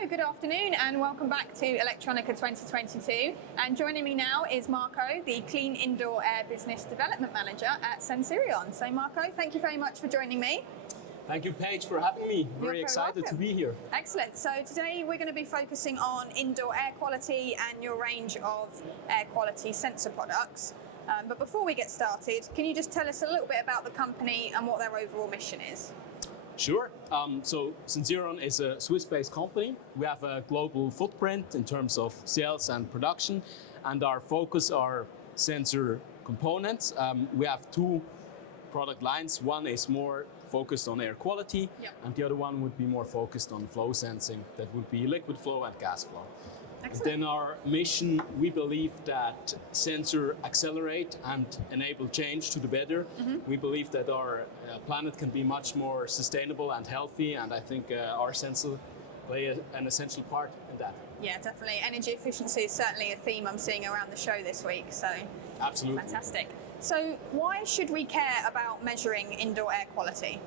So good afternoon and welcome back to Electronica 2022. And joining me now is Marco, the Clean Indoor Air Business Development Manager at Sensirion. So Marco, thank you very much for joining me. Thank you, Paige, for having me. Very excited to be here. Excellent. So today we're going to be focusing on indoor air quality and your range of air quality sensor products. But before we get started, can you just tell us a little bit about the company and what their overall mission is? Sure. So Sensirion is a Swiss-based company. We have a global footprint in terms of sales and production, and our focus are sensor components. We have two product lines. One is more focused on air quality, and the other one would be more focused on flow sensing. That would be liquid flow and gas flow. Then our mission, we believe that sensor accelerate and enable change to the better. We believe that our planet can be much more sustainable and healthy, and I think our sensor play an essential part in that. Yeah, definitely. Energy efficiency is certainly a theme I'm seeing around the show this week, so absolutely fantastic. So why should we care about measuring indoor air quality?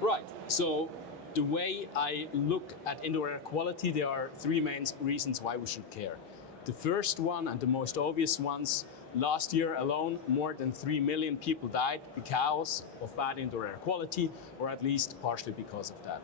Right. So the way I look at indoor air quality, there are three main reasons why we should care. The first one, and the most obvious ones, last year alone, more than 3 million people died because of bad indoor air quality, or at least partially because of that.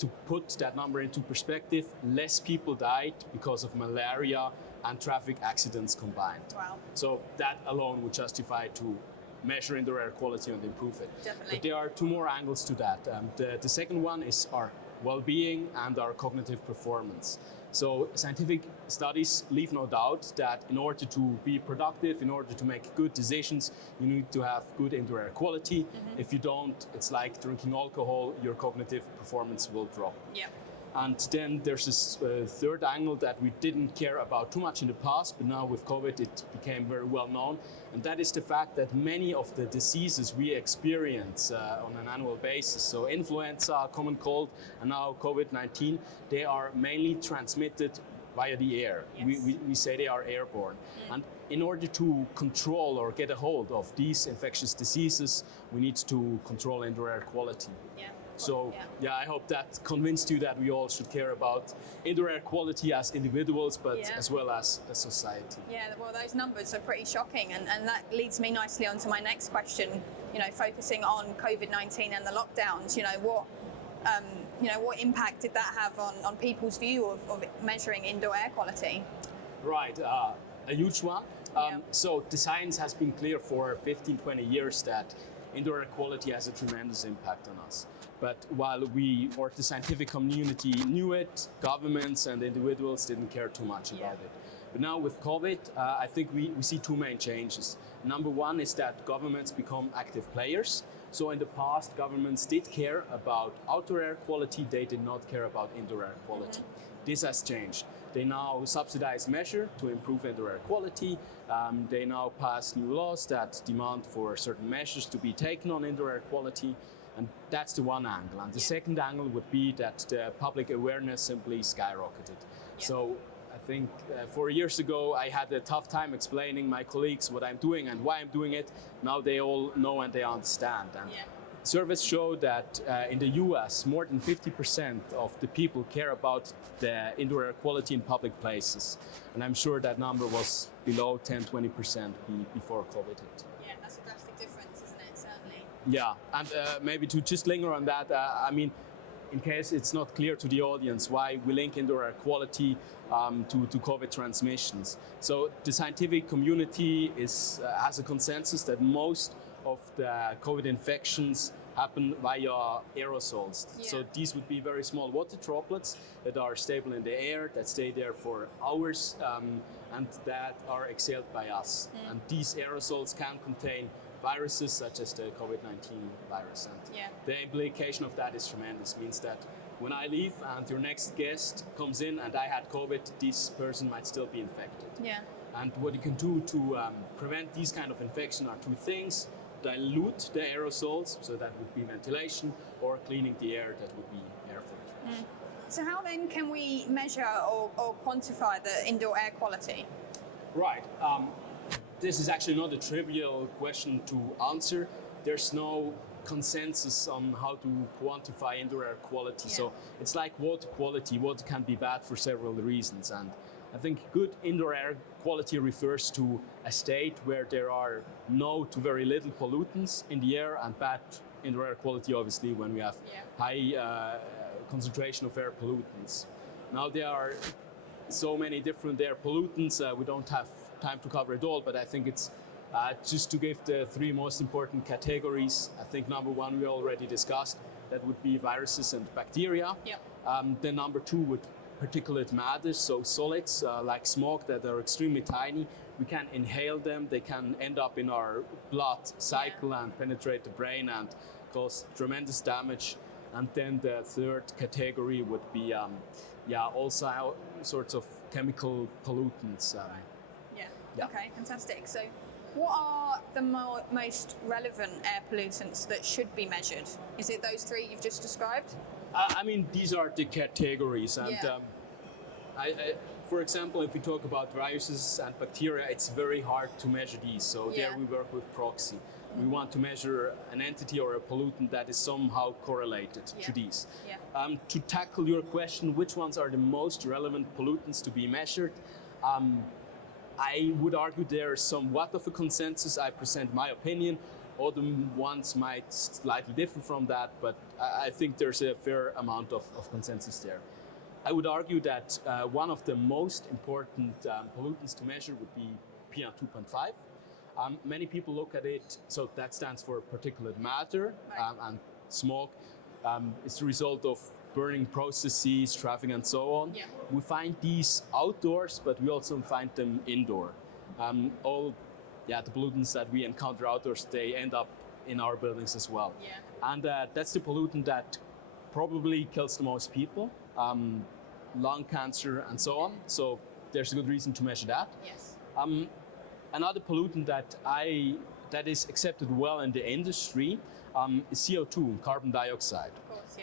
To put that number into perspective, less people died because of malaria and traffic accidents combined. Wow. So that alone would justify to measure indoor air quality and improve it. Definitely. But there are two more angles to that. The second one is our well-being and our cognitive performance. So scientific studies leave no doubt that in order to be productive, in order to make good decisions, you need to have good indoor air quality. If you don't, it's like drinking alcohol, your cognitive performance will drop. Yeah. And then there's this third angle that we didn't care about too much in the past, but now with COVID it became very well known. And that is the fact that many of the diseases we experience on an annual basis, so influenza, common cold, and now COVID-19, they are mainly transmitted via the air. Yes. We say they are airborne. And in order to control or get a hold of these infectious diseases, we need to control indoor air quality. Yeah. So I hope that convinced you that we all should care about indoor air quality as individuals, but as well as a society. Yeah, well, those numbers are pretty shocking, and that leads me nicely onto my next question. You know, focusing on COVID-19 and the lockdowns. What impact did that have on people's view of measuring indoor air quality? Right, a huge one. So the science has been clear for 15, 20 years that indoor air quality has a tremendous impact on us. But while the scientific community knew it, governments and individuals didn't care too much about it. But now with COVID, I think we see two main changes. Number one is that governments become active players. So in the past, governments did care about outdoor air quality, they did not care about indoor air quality. This has changed. They now subsidize measures to improve indoor air quality. They now pass new laws that demand for certain measures to be taken on indoor air quality. And that's the one angle. And the second angle would be that the public awareness simply skyrocketed. So I think 4 years ago, I had a tough time explaining my colleagues what I'm doing and why I'm doing it. Now they all know and they understand. And surveys show that in the US, more than 50% of the people care about the indoor air quality in public places. And I'm sure that number was below 10-20% before COVID hit. Yeah, that's a drastic difference, isn't it? Certainly. Yeah, and maybe to just linger on that, in case it's not clear to the audience why we link indoor air quality to COVID transmissions. So the scientific community has a consensus that most of the COVID infections happen via aerosols. So these would be very small water droplets that are stable in the air, that stay there for hours, and that are exhaled by us. And these aerosols can contain viruses such as the COVID-19 virus. And the implication of that is tremendous. Means that when I leave and your next guest comes in and I had COVID, this person might still be infected. Yeah. And what you can do to prevent these kind of infection are two things. Dilute the aerosols, so that would be ventilation, or cleaning the air, that would be air filtration. So how then can we measure or quantify the indoor air quality? Right. This is actually not a trivial question to answer. There's no consensus on how to quantify indoor air quality. So it's like water quality. Water can be bad for several reasons, and I think good indoor air quality refers to a state where there are no to very little pollutants in the air, and bad indoor air quality obviously when we have high concentration of air pollutants. Now there are so many different air pollutants, we don't have time to cover it all, but I think it's just to give the three most important categories. I think number one we already discussed, that would be viruses and bacteria. Then number two would particulate matters, so solids like smoke that are extremely tiny. We can inhale them, they can end up in our blood cycle and penetrate the brain and cause tremendous damage. And then the third category would be also sorts of chemical pollutants. Okay, fantastic. So what are the most relevant air pollutants that should be measured? Is it those three you've just described? I mean, these are the categories. And for example, if we talk about viruses and bacteria, it's very hard to measure these. So there we work with proxy. We want to measure an entity or a pollutant that is somehow correlated to these. To tackle your question, which ones are the most relevant pollutants to be measured? I would argue there is somewhat of a consensus. I present my opinion. Other ones might slightly differ from that, but I think there's a fair amount of consensus there. I would argue that one of the most important pollutants to measure would be PM 2.5. Many people look at it, so that stands for particulate matter, and smoke. It's the result of burning processes, traffic, and so on. We find these outdoors, but we also find them indoor. All the pollutants that we encounter outdoors, they end up in our buildings as well. And that's the pollutant that probably kills the most people, lung cancer and so on. So there's a good reason to measure that. Another pollutant that is accepted well in the industry is CO2, carbon dioxide.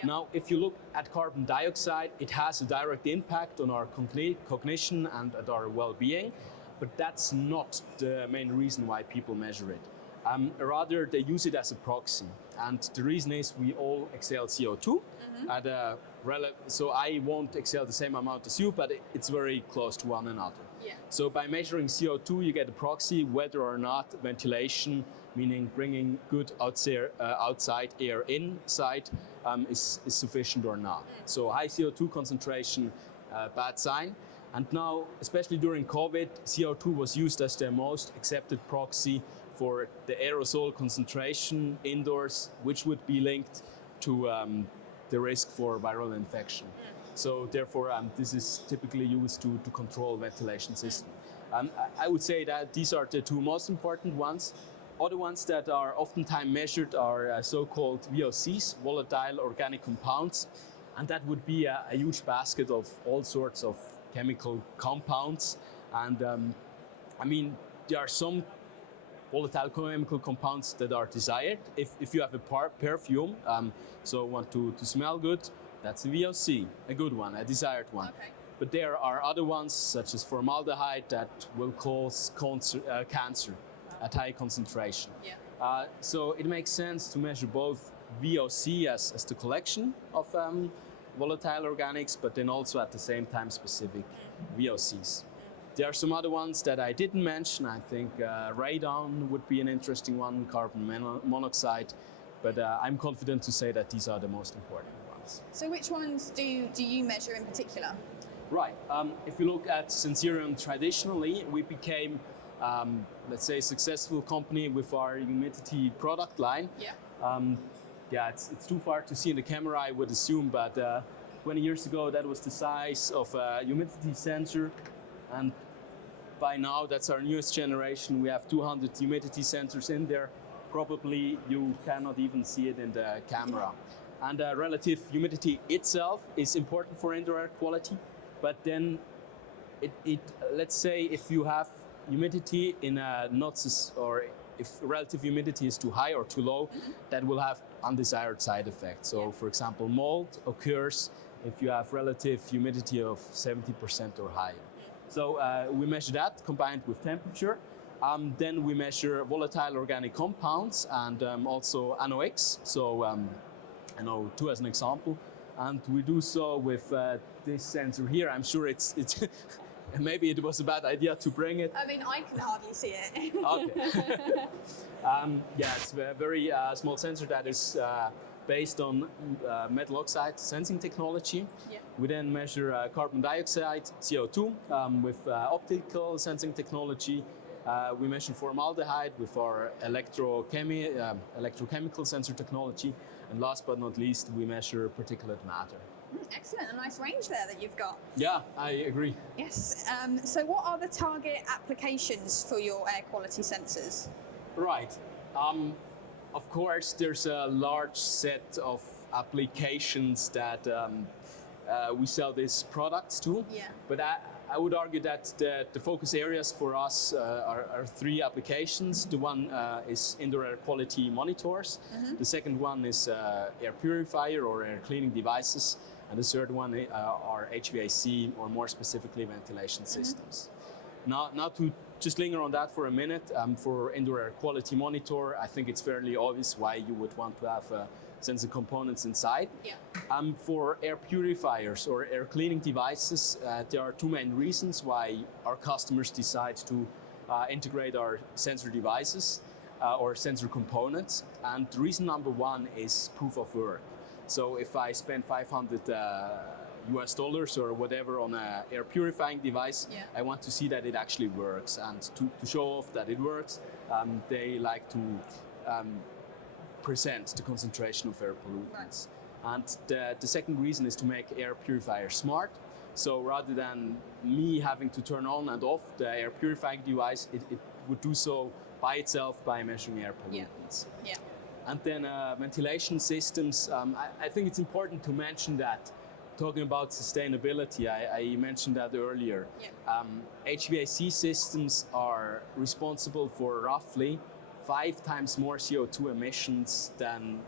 Now, if you look at carbon dioxide, it has a direct impact on our cognition and at our well-being, but that's not the main reason why people measure it. Rather, they use it as a proxy. And the reason is we all exhale CO2 at a so I won't exhale the same amount as you, but it's very close to one another. So by measuring CO2, you get a proxy whether or not ventilation, meaning bringing good outside air inside, is sufficient or not. So high CO2 concentration, bad sign. And now, especially during COVID, CO2 was used as the most accepted proxy for the aerosol concentration indoors, which would be linked to the risk for viral infection. So therefore, this is typically used to control ventilation system. I would say that these are the two most important ones. Other ones that are oftentimes measured are so-called VOCs, volatile organic compounds, and that would be a huge basket of all sorts of chemical compounds. And I mean, there are some volatile chemical compounds that are desired. If you have a perfume, so want to smell good, that's a VOC, a good one, a desired one. But there are other ones, such as formaldehyde, that will cause cancer at high concentration. So it makes sense to measure both VOC as the collection of volatile organics, but then also at the same time specific VOCs. There are some other ones that I didn't mention. I think radon would be an interesting one, carbon monoxide, but I'm confident to say that these are the most important ones. So which ones do you measure in particular? Right. If you look at Sensirion traditionally, we became, let's say, a successful company with our humidity product line. It's too far to see in the camera, I would assume, but 20 years ago, that was the size of a humidity sensor. And by now, that's our newest generation. We have 200 humidity sensors in there. Probably you cannot even see it in the camera. And relative humidity itself is important for indoor air quality. But then, let's say if you have humidity in a or if relative humidity is too high or too low, that will have undesired side effects. So, for example, mold occurs if you have relative humidity of 70% or higher. So we measure that combined with temperature. Then we measure volatile organic compounds and also NOx, so NO2 as an example. And we do so with this sensor here. I'm sure it's maybe it was a bad idea to bring it. I mean, I can hardly see it. Okay. Yeah, it's a very small sensor that is based on metal oxide sensing technology. Yeah. We then measure carbon dioxide, CO2, with optical sensing technology. We measure formaldehyde with our electrochemical sensor technology. And last but not least, we measure particulate matter. Excellent, a nice range there that you've got. Yeah, I agree. Yes. So what are the target applications for your air quality sensors? Right. Of course, there's a large set of applications that we sell these products to. Yeah. But I would argue that the focus areas for us are three applications. The one is indoor air quality monitors. Mm-hmm. The second one is air purifier or air cleaning devices. And the third one are HVAC, or more specifically ventilation systems. Mm-hmm. Now to just linger on that for a minute, for indoor air quality monitor, I think it's fairly obvious why you would want to have sensor components inside. Yeah. For air purifiers or air cleaning devices, there are two main reasons why our customers decide to integrate our sensor devices or sensor components. And reason number one is proof of work. So if I spend $500 US or whatever on an air purifying device, yeah. I want to see that it actually works. And to show off that it works, they like to present the concentration of air pollutants. Right. And the second reason is to make air purifiers smart. So rather than me having to turn on and off the air purifying device, it would do so by itself by measuring air pollutants. Yeah. Yeah. And then ventilation systems, I think it's important to mention that, talking about sustainability, I mentioned that earlier. Yeah. HVAC systems are responsible for roughly 5 times more CO2 emissions than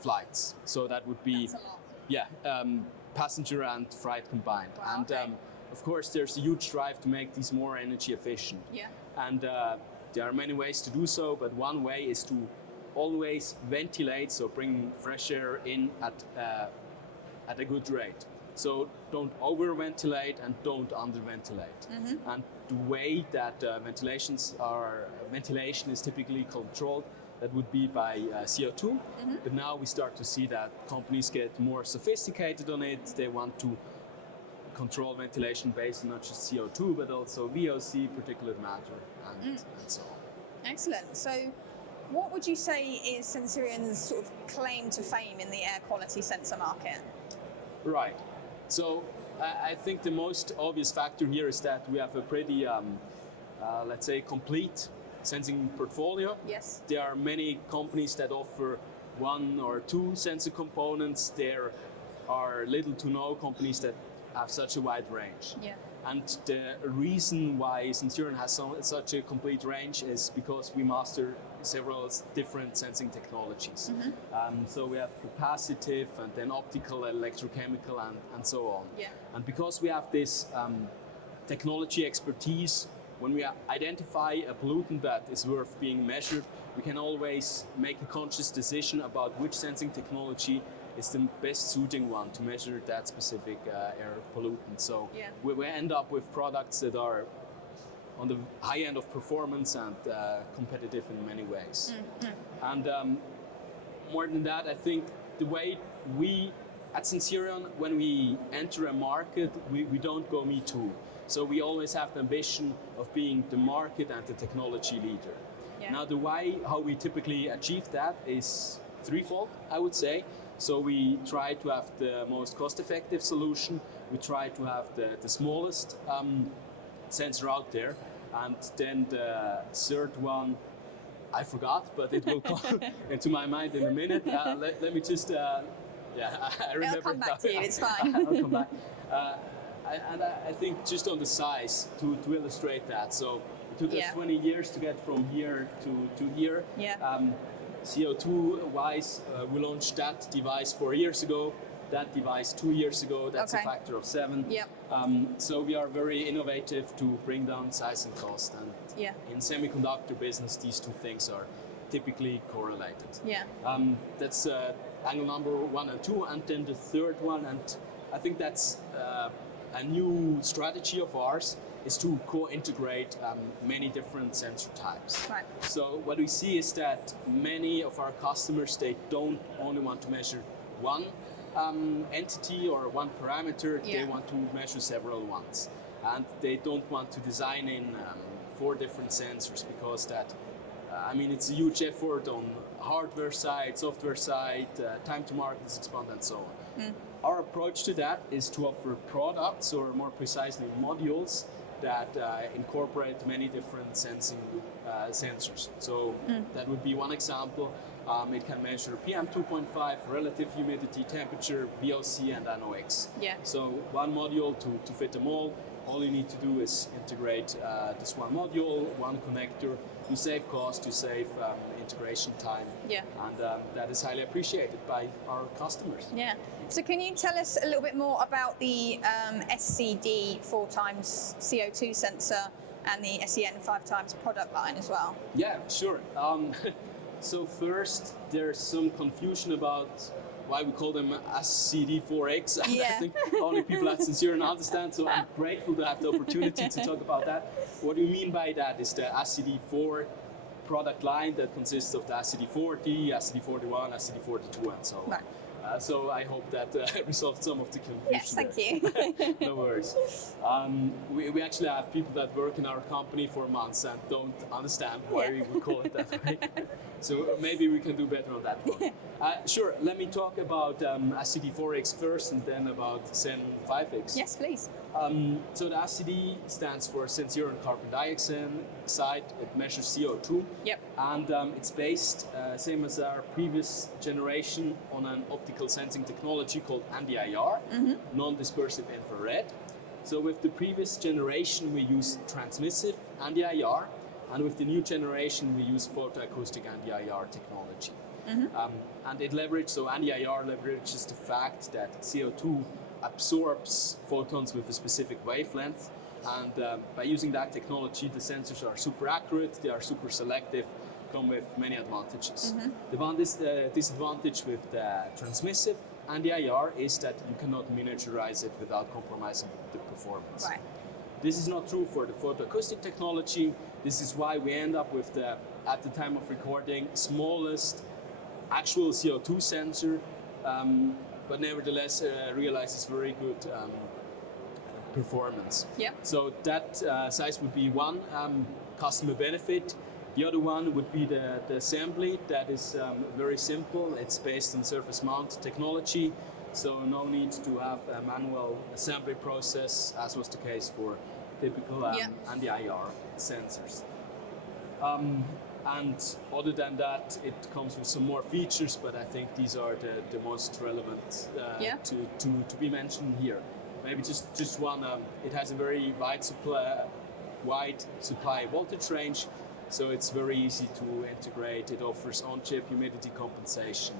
flights. So that would be, that's a lot. Passenger and freight combined. Wow, and okay. Of course, there's a huge drive to make these more energy efficient. Yeah. And there are many ways to do so, but one way is to always ventilate, so bring fresh air in at a good rate. So don't over-ventilate and don't under-ventilate. Mm-hmm. And the way that ventilation is typically controlled, that would be by CO2. Mm-hmm. But now we start to see that companies get more sophisticated on it. They want to control ventilation based on not just CO2, but also VOC, particulate matter, and so on. Excellent. So what would you say is Sensirion's sort of claim to fame in the air quality sensor market? Right. So I think the most obvious factor here is that we have a pretty, let's say, complete sensing portfolio. Yes. There are many companies that offer 1 or 2 sensor components. There are little to no companies that have such a wide range. Yeah. And the reason why Sensirion has such a complete range is because we master several different sensing technologies. Mm-hmm. So we have capacitive and then optical, electrochemical, and so on. Yeah. And because we have this technology expertise, when we identify a pollutant that is worth being measured, we can always make a conscious decision about which sensing technology is the best suiting one to measure that specific air pollutant. So yeah. we end up with products that are on the high end of performance and competitive in many ways. Mm-hmm. And more than that, I think the way we at Sensirion, when we enter a market, we don't go me too. So we always have the ambition of being the market and the technology leader. Yeah. Now the way how we typically achieve that is threefold, I would say. So we try to have the most cost-effective solution. We try to have the smallest sensor out there. And then the third one, I forgot, but it will come into my mind in a minute. Let me just, I remember. I'll come back to you, it's fine. I'll come back. I think just on the size to illustrate that. So it took us 20 years to get from here to here. Yeah. CO2 wise, we launched that device 4 years ago. that device 2 years ago. That's a factor of 7. Yep. So we are very innovative to bring down size and cost. And in semiconductor business, these two things are typically correlated. Yeah. That's angle number 1 and 2, and then the third one, and I think that's a new strategy of ours, is to co-integrate many different sensor types. Right. So what we see is that many of our customers, they don't only want to measure one entity or one parameter, they want to measure several ones. And they don't want to design in 4 different sensors, because that, it's a huge effort on hardware side, software side, time to market is expanded, and so on. Our approach to that is to offer products, or more precisely modules, that incorporate many different sensing sensors. So that would be one example. It can measure PM 2.5, relative humidity, temperature, VOC, and NOx. Yeah. So one module to fit them all. All you need to do is integrate this one module, one connector. You save cost, you save integration time, and that is highly appreciated by our customers. Yeah. So can you tell us a little bit more about the SCD 4 times CO2 sensor and the SEN 5 times product line as well? Yeah, sure. So first, there's some confusion about why we call them SCD4X. I think only people at Sensirion understand, so I'm grateful to have the opportunity to talk about that. What we mean by that is the SCD4 product line that consists of the SCD40, SCD41, SCD42, and so on. Right. So I hope that resolved some of the confusion. Yes, thank you. No worries. We actually have people that work in our company for months and don't understand why we call it that way. So maybe we can do better on that one. Sure, let me talk about SCD4X first, and then about SEN 5X. Yes, please. So the SCD stands for Sensirion carbon dioxide. It measures CO2. Yep. And it's based, same as our previous generation, on an optical sensing technology called NDIR, non-dispersive infrared. So with the previous generation, we use transmissive NDIR, and with the new generation, we use photoacoustic NDIR technology. And it leverages, so NDIR leverages the fact that CO2 absorbs photons with a specific wavelength, and by using that technology, the sensors are super accurate, they are super selective, come with many advantages. The one disadvantage with the transmissive NDIR is that you cannot miniaturize it without compromising the performance. Right. This is not true for the photoacoustic technology. This is why we end up with the, at the time of recording, smallest actual CO2 sensor, but nevertheless realizes very good performance. Yep. So that size would be one customer benefit. The other one would be the assembly. That is very simple. It's based on surface mount technology, so no need to have a manual assembly process, as was the case for typical NDIR sensors. And other than that, it comes with some more features, but I think these are the most relevant to be mentioned here. Maybe just one. It has a very wide supply voltage range, so it's very easy to integrate. It offers on-chip humidity compensation,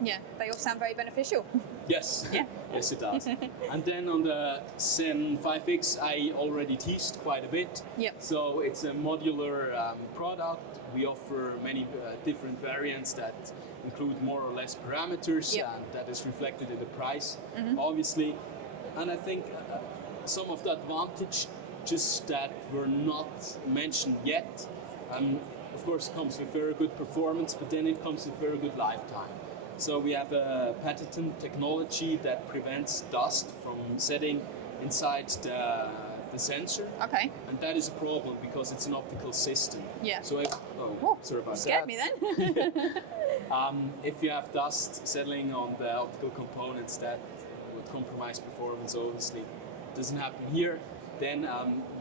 and they all sound very beneficial. yes, yes it does. And then on the SEN 5X, I already teased quite a bit. Yep. So it's a modular product. We offer many different variants that include more or less parameters, and that is reflected in the price, obviously. And I think some of the advantage just that were not mentioned yet, of course, it comes with very good performance, but then it comes with very good lifetime. So we have a patented technology that prevents dust from setting inside the sensor. Okay. And that is a problem because it's an optical system. Yeah. So if, sorry about scared that. me then. If you have dust settling on the optical components, that would compromise performance, obviously. It doesn't happen here. Then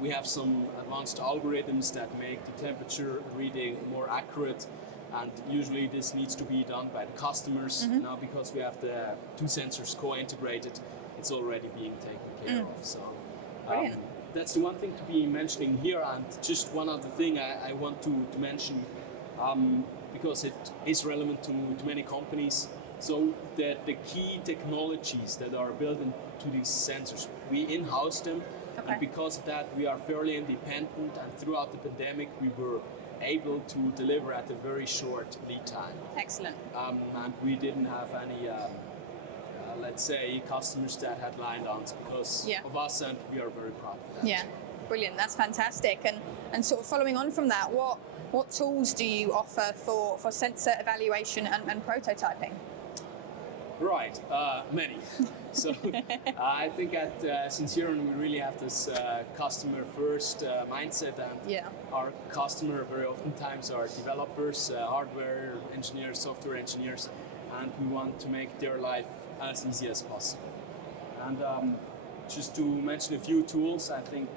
we have some advanced algorithms that make the temperature reading more accurate, and usually this needs to be done by the customers. Now, because we have the two sensors co-integrated, it's already being taken care of. So that's the one thing to be mentioning here. And just one other thing I want to mention, because it is relevant to many companies. So the key technologies that are built into these sensors, we in-house them. Okay. And because of that, we are fairly independent. And throughout the pandemic, we were able to deliver at a very short lead time. Excellent. And we didn't have any, let's say, customers that had lined on because of us, and we are very proud of that. Yeah, brilliant. That's fantastic. And sort of following on from that, what tools do you offer for sensor evaluation and prototyping? Right, many. So I think at Sensirion we really have this customer-first mindset, and our customer very oftentimes are developers, hardware engineers, software engineers, and we want to make their life as easy as possible. And just to mention a few tools, I think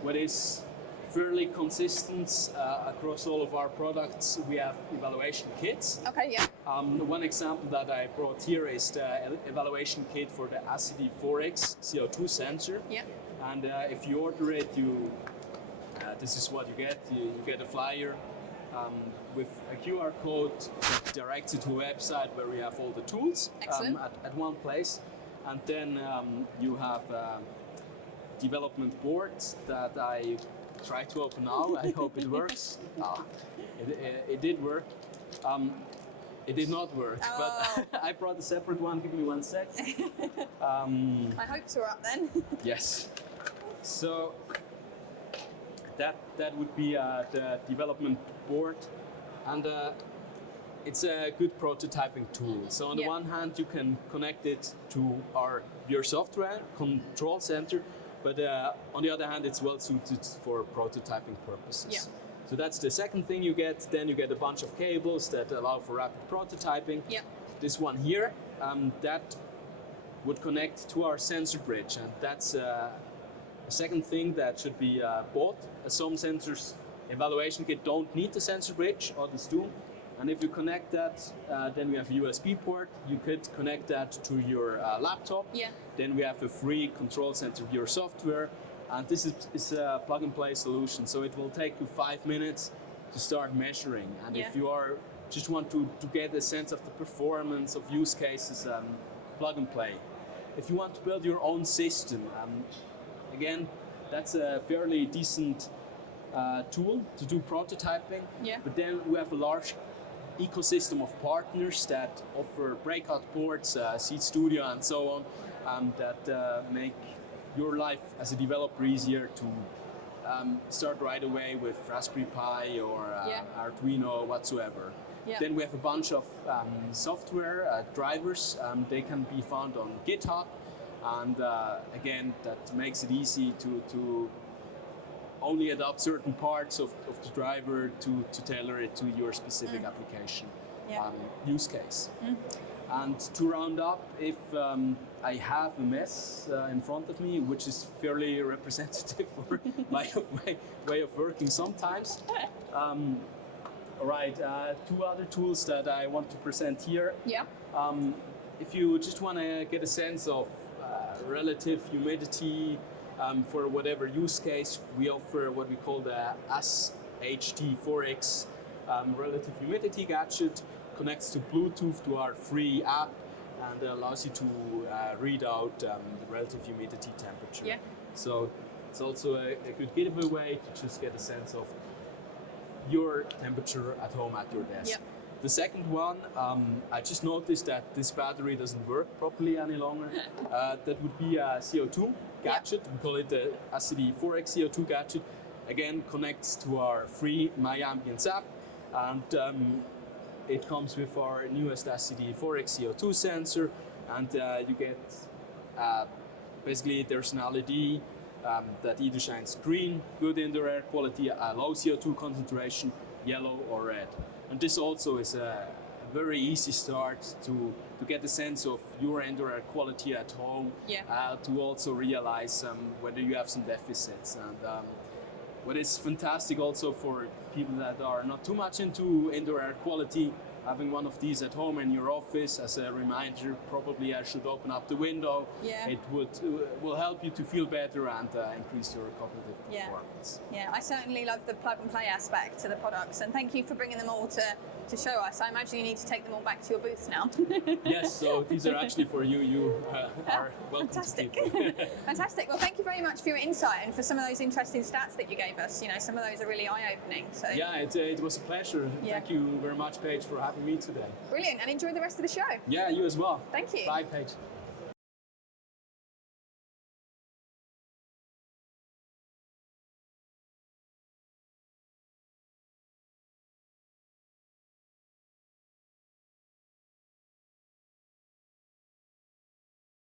what is fairly consistent across all of our products, we have evaluation kits. Okay, yeah. One example that I brought here is the evaluation kit for the SCD4X CO2 sensor. Yeah. And if you order it, this is what you get. You get a flyer with a QR code that directs you to a website where we have all the tools at one place. And then you have development boards that I try to open now. I hope it works. It did work. It did not work, but I brought a separate one. Give me 1 sec. My hopes are up then. Yes. So that would be the development board, and it's a good prototyping tool. So on the one hand, you can connect it to your software control center, but on the other hand, it's well suited for prototyping purposes. Yeah. So that's the second thing you get. Then you get a bunch of cables that allow for rapid prototyping. Yeah. This one here, that would connect to our sensor bridge, and that's a second thing that should be bought. Some sensors evaluation kit don't need the sensor bridge, others do. And if you connect that, then we have a USB port. You could connect that to your laptop. Yeah. Then we have a free control center of your software. And this is a plug-and-play solution, so it will take you 5 minutes to start measuring. And if you just want to get a sense of the performance of use cases, plug and play. If you want to build your own system, again, that's a fairly decent tool to do prototyping. Yeah. But then we have a large ecosystem of partners that offer breakout boards, Seed Studio, and so on, that make your life as a developer easier to start right away with Raspberry Pi or Arduino, whatsoever. Yeah. Then we have a bunch of software drivers. They can be found on GitHub, and again, that makes it easy to only adopt certain parts of the driver to tailor it to your specific application use case. And to round up, if I have a mess in front of me, which is fairly representative for my way of working sometimes. Right, two other tools that I want to present here. Yeah. If you just want to get a sense of relative humidity for whatever use case, we offer what we call the SHT4X relative humidity gadget. Connects to Bluetooth to our free app and allows you to read out the relative humidity temperature. Yeah. So it's also a good giveaway to just get a sense of your temperature at home at your desk. Yep. The second one, I just noticed that this battery doesn't work properly any longer. That would be a CO2 gadget. We call it the SCD4X CO2 gadget. Again, connects to our free My Ambience app, and it comes with our newest SCD4X CO2 sensor, and you get basically there's an LED that either shines green, good indoor air quality, a low CO2 concentration, yellow or red. And this also is a very easy start to get a sense of your indoor air quality at home, to also realize whether you have some deficits. And what is fantastic also for people that are not too much into indoor air quality, having one of these at home in your office as a reminder, probably I should open up the window. Yeah. It will help you to feel better and increase your cognitive performance. Yeah, I certainly love the plug and play aspect to the products, and thank you for bringing them all to to show us. I imagine you need to take them all back to your booth now. Yes, so these are actually for you. You are welcome. Fantastic. To keep. Fantastic. Well, thank you very much for your insight and for some of those interesting stats that you gave us. You know, some of those are really eye-opening. So Yeah, it was a pleasure. Yeah. Thank you very much, Paige, for having me today. brilliant, and enjoy the rest of the show. Yeah, you as well. Thank you. Bye, Paige.